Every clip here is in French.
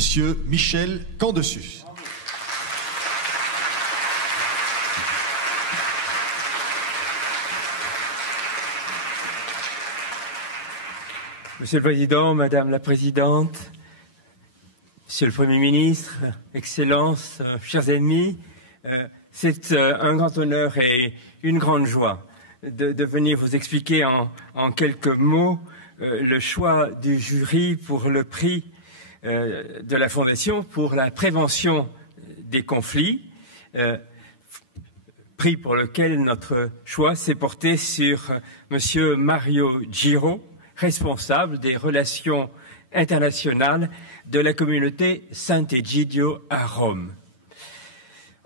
Monsieur Michel Candessus. Monsieur le Président, Madame la Présidente, Monsieur le Premier ministre, Excellences, chers ennemis, c'est un grand honneur et une grande joie de venir vous expliquer en quelques mots le choix du jury pour le prix de la Fondation pour la prévention des conflits, prix pour lequel notre choix s'est porté sur Monsieur Mario Giro, responsable des relations internationales de la communauté Sant'Egidio à Rome.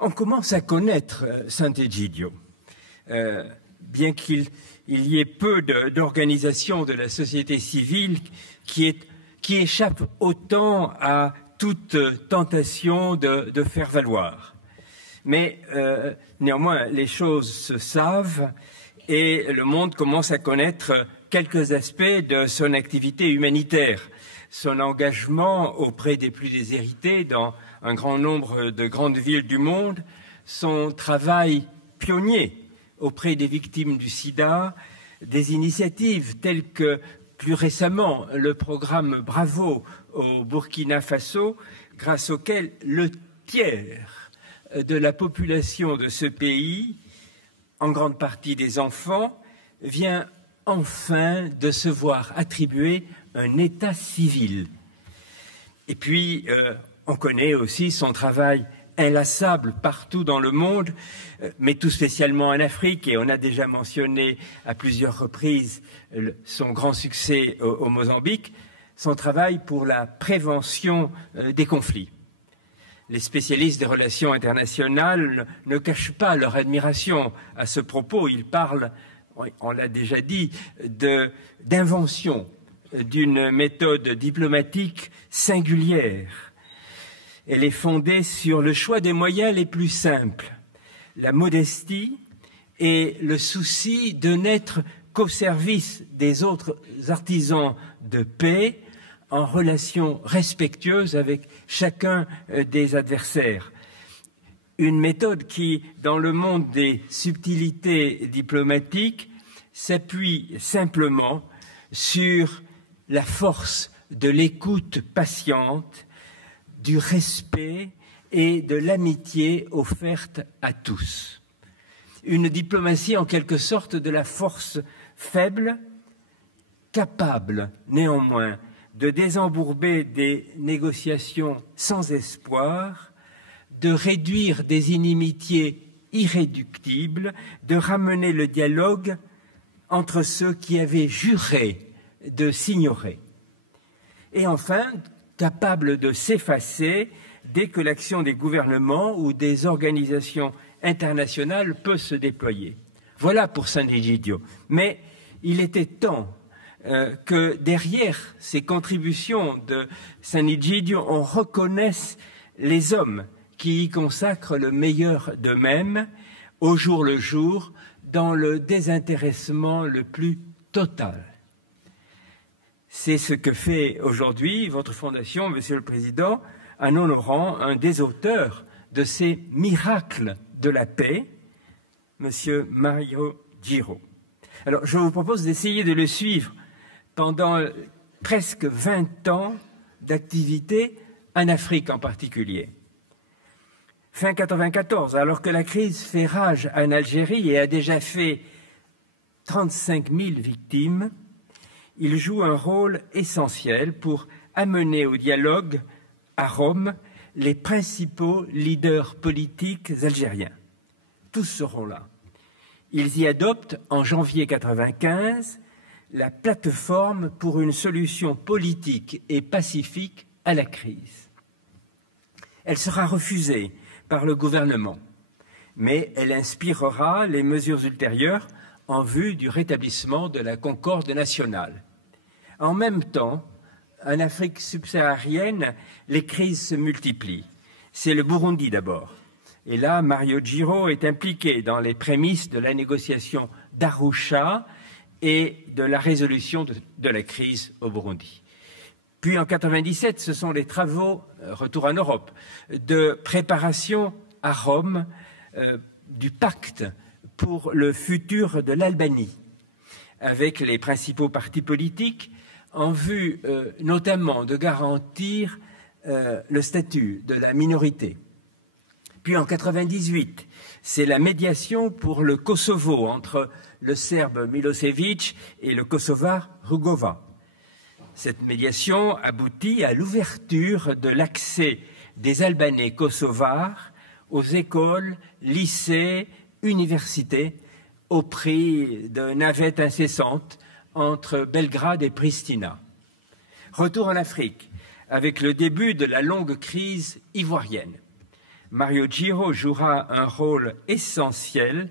On commence à connaître Sant'Egidio, bien qu'il y ait peu d'organisations de la société civile qui échappent autant à toute tentation de faire valoir. Mais néanmoins, les choses se savent et le monde commence à connaître quelques aspects de son activité humanitaire, son engagement auprès des plus déshérités dans un grand nombre de grandes villes du monde, son travail pionnier auprès des victimes du sida, des initiatives telles que, plus récemment, le programme Bravo au Burkina Faso, grâce auquel le tiers de la population de ce pays, en grande partie des enfants, vient enfin de se voir attribuer un état civil. Et puis, on connaît aussi son travail inlassable partout dans le monde, mais tout spécialement en Afrique, et on a déjà mentionné à plusieurs reprises son grand succès au Mozambique, son travail pour la prévention des conflits. Les spécialistes des relations internationales ne cachent pas leur admiration à ce propos. Ils parlent, on l'a déjà dit, d'invention d'une méthode diplomatique singulière. Elle est fondée sur le choix des moyens les plus simples, la modestie et le souci de n'être qu'au service des autres artisans de paix en relation respectueuse avec chacun des adversaires. Une méthode qui, dans le monde des subtilités diplomatiques, s'appuie simplement sur la force de l'écoute patiente, du respect et de l'amitié offerte à tous. Une diplomatie en quelque sorte de la force faible, capable néanmoins de désembourber des négociations sans espoir, de réduire des inimitiés irréductibles, de ramener le dialogue entre ceux qui avaient juré de s'ignorer. Et enfin, capable de s'effacer dès que l'action des gouvernements ou des organisations internationales peut se déployer. Voilà pour Sant'Egidio. Mais il était temps que derrière ces contributions de Sant'Egidio, on reconnaisse les hommes qui y consacrent le meilleur d'eux-mêmes, au jour le jour, dans le désintéressement le plus total. C'est ce que fait aujourd'hui votre fondation, Monsieur le Président, en honorant un des auteurs de ces miracles de la paix, Monsieur Mario Giro. Alors, je vous propose d'essayer de le suivre pendant presque 20 ans d'activité en Afrique en particulier. Fin 1994, alors que la crise fait rage en Algérie et a déjà fait 35 000 victimes, il joue un rôle essentiel pour amener au dialogue à Rome les principaux leaders politiques algériens. Tous seront là. Ils y adoptent en janvier 1995 la plateforme pour une solution politique et pacifique à la crise. Elle sera refusée par le gouvernement, mais elle inspirera les mesures ultérieures en vue du rétablissement de la concorde nationale. En même temps, en Afrique subsaharienne, les crises se multiplient. C'est le Burundi d'abord. Et là, Mario Giro est impliqué dans les prémices de la négociation d'Arusha et de la résolution de la crise au Burundi. Puis en 97, ce sont les travaux, retour en Europe, de préparation à Rome du pacte pour le futur de l'Albanie, avec les principaux partis politiques, en vue notamment de garantir le statut de la minorité. Puis en 98, c'est la médiation pour le Kosovo entre le Serbe Milosevic et le Kosovar Rugova. Cette médiation aboutit à l'ouverture de l'accès des Albanais kosovars aux écoles, lycées, universités, au prix de navettes incessantes entre Belgrade et Pristina. Retour en Afrique, avec le début de la longue crise ivoirienne. Mario Giro jouera un rôle essentiel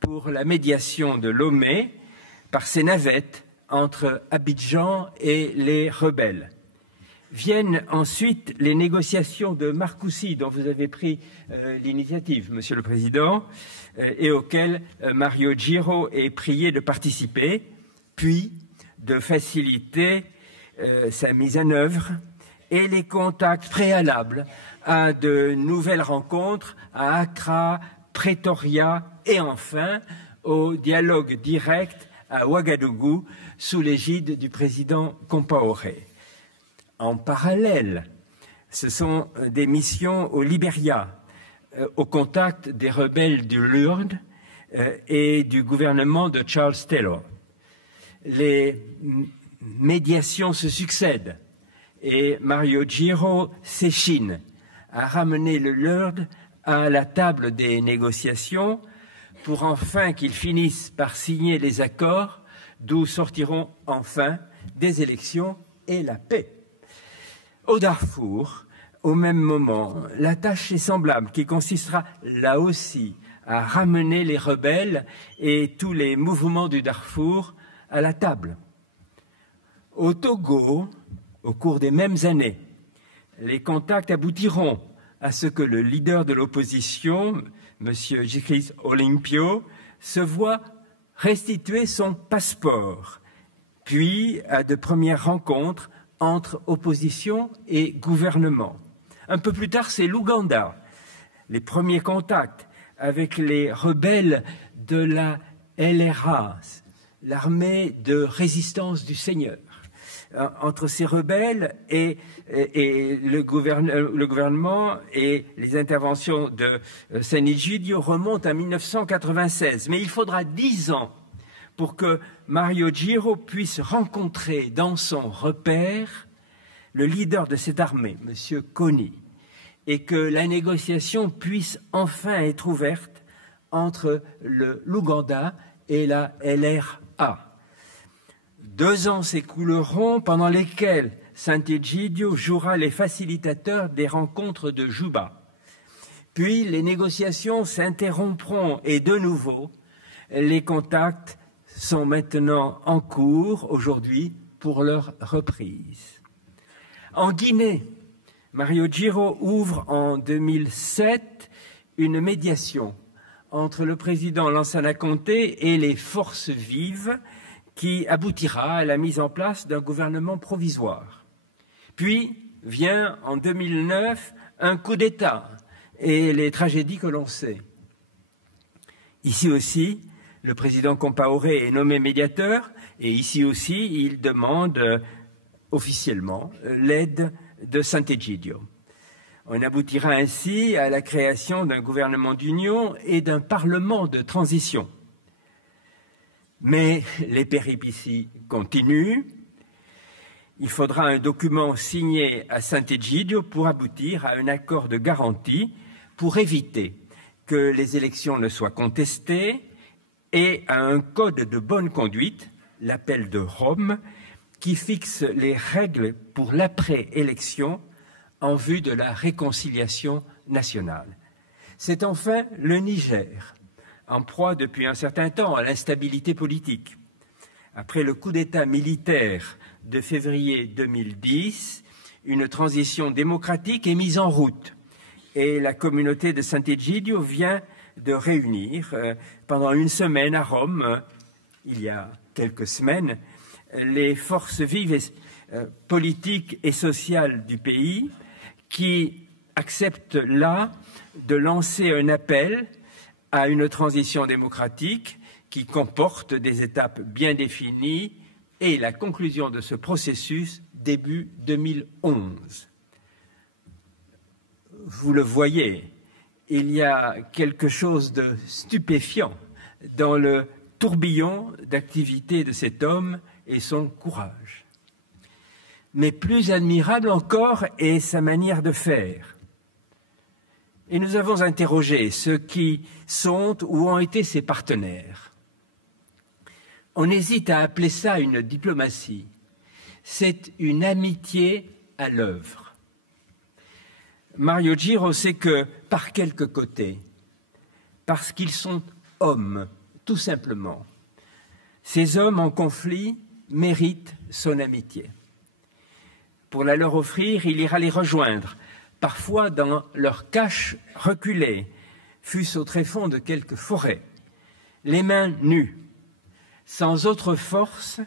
pour la médiation de Lomé par ses navettes entre Abidjan et les rebelles. Viennent ensuite les négociations de Marcoussis, dont vous avez pris l'initiative, Monsieur le Président, et auxquelles Mario Giro est prié de participer, puis de faciliter sa mise en œuvre et les contacts préalables à de nouvelles rencontres à Accra, Pretoria et enfin au dialogue direct à Ouagadougou sous l'égide du président Compaoré. En parallèle, ce sont des missions au Libéria, au contact des rebelles du Lourdes et du gouvernement de Charles Taylor. Les médiations se succèdent et Mario Giro s'échine à ramener le Lourdes à la table des négociations pour enfin qu'ils finissent par signer les accords d'où sortiront enfin des élections et la paix. Au Darfour, au même moment, la tâche est semblable qui consistera là aussi à ramener les rebelles et tous les mouvements du Darfour à la table. Au Togo, au cours des mêmes années, les contacts aboutiront à ce que le leader de l'opposition, M. Gikris Olympio, se voit restituer son passeport, puis à de premières rencontres entre opposition et gouvernement. Un peu plus tard, c'est l'Ouganda, les premiers contacts avec les rebelles de la LRA, l'armée de résistance du Seigneur. Entre ces rebelles et le gouvernement et les interventions de Sant'Egidio remontent à 1996. Mais il faudra 10 ans pour que Mario Giro puisse rencontrer dans son repère le leader de cette armée, M. Kony, et que la négociation puisse enfin être ouverte entre l'Ouganda et la LRA. 2 ans s'écouleront pendant lesquels Sant'Egidio jouera les facilitateurs des rencontres de Juba. Puis les négociations s'interrompront et de nouveau, les contacts sont maintenant en cours aujourd'hui pour leur reprise. En Guinée, Mario Giro ouvre en 2007 une médiation entre le président Lansana Conté et les forces vives qui aboutira à la mise en place d'un gouvernement provisoire. Puis vient en 2009 un coup d'État et les tragédies que l'on sait. Ici aussi, le président Compaoré est nommé médiateur et ici aussi, il demande officiellement l'aide de Sant'Egidio. On aboutira ainsi à la création d'un gouvernement d'union et d'un parlement de transition. Mais les péripéties continuent. Il faudra un document signé à Sant'Egidio pour aboutir à un accord de garantie pour éviter que les élections ne soient contestées et à un code de bonne conduite, l'appel de Rome, qui fixe les règles pour l'après-élection en vue de la réconciliation nationale. C'est enfin le Niger, en proie depuis un certain temps à l'instabilité politique. Après le coup d'État militaire de février 2010, une transition démocratique est mise en route et la communauté de Sant'Egidio vient de réunir pendant une semaine à Rome, il y a quelques semaines, les forces vives politiques et sociales du pays qui acceptent là de lancer un appel à une transition démocratique qui comporte des étapes bien définies et la conclusion de ce processus début 2011. Vous le voyez, il y a quelque chose de stupéfiant dans le tourbillon d'activité de cet homme et son courage. Mais plus admirable encore est sa manière de faire. Et nous avons interrogé ceux qui sont ou ont été ses partenaires. On hésite à appeler ça une diplomatie. C'est une amitié à l'œuvre. Mario Giro sait que, par quelque côté, parce qu'ils sont hommes, tout simplement, ces hommes en conflit méritent son amitié. Pour la leur offrir, il ira les rejoindre, parfois dans leur cache reculée, fût-ce au tréfonds de quelque forêt, les mains nues, sans autre force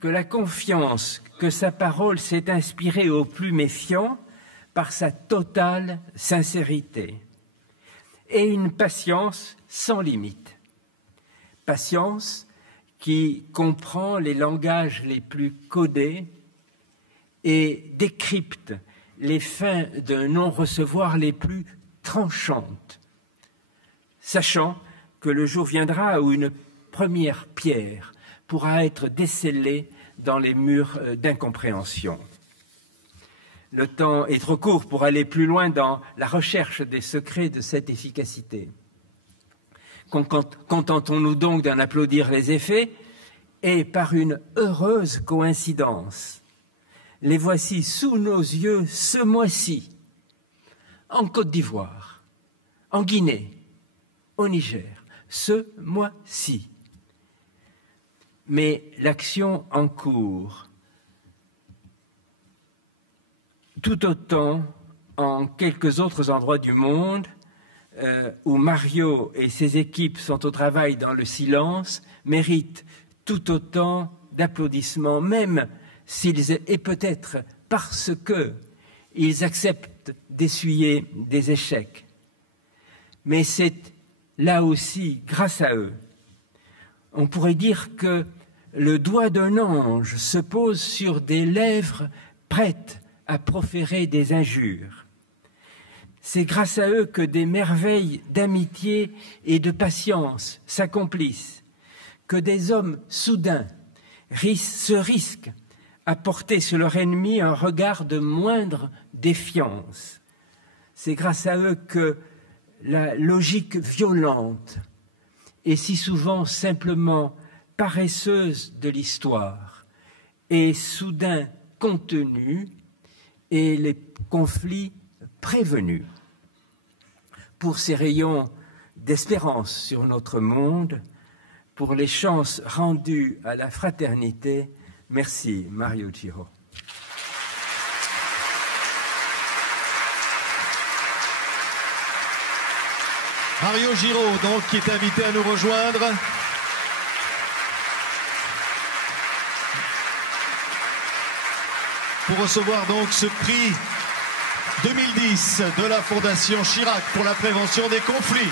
que la confiance que sa parole s'est inspirée aux plus méfiants par sa totale sincérité, et une patience sans limite. Patience qui comprend les langages les plus codés et décrypte les fins d'un non-recevoir les plus tranchantes, sachant que le jour viendra où une première pierre pourra être décellée dans les murs d'incompréhension. Le temps est trop court pour aller plus loin dans la recherche des secrets de cette efficacité. Contentons-nous donc d'en applaudir les effets et, par une heureuse coïncidence, les voici sous nos yeux ce mois-ci, en Côte d'Ivoire, en Guinée, au Niger, ce mois-ci. Mais l'action en cours, tout autant en quelques autres endroits du monde où Mario et ses équipes sont au travail dans le silence, mérite tout autant d'applaudissements, même s'ils, et peut-être parce qu'ils acceptent d'essuyer des échecs. Mais c'est là aussi, grâce à eux, on pourrait dire que le doigt d'un ange se pose sur des lèvres prêtes à proférer des injures. C'est grâce à eux que des merveilles d'amitié et de patience s'accomplissent, que des hommes soudains se risquent à porter sur leur ennemi un regard de moindre défiance. C'est grâce à eux que la logique violente et si souvent simplement paresseuse de l'histoire est soudain contenue et les conflits prévenus. Pour ces rayons d'espérance sur notre monde, pour les chances rendues à la fraternité, merci Mario Giro. Mario Giro, donc, qui est invité à nous rejoindre. Pour recevoir donc ce prix 2010 de la Fondation Chirac pour la prévention des conflits.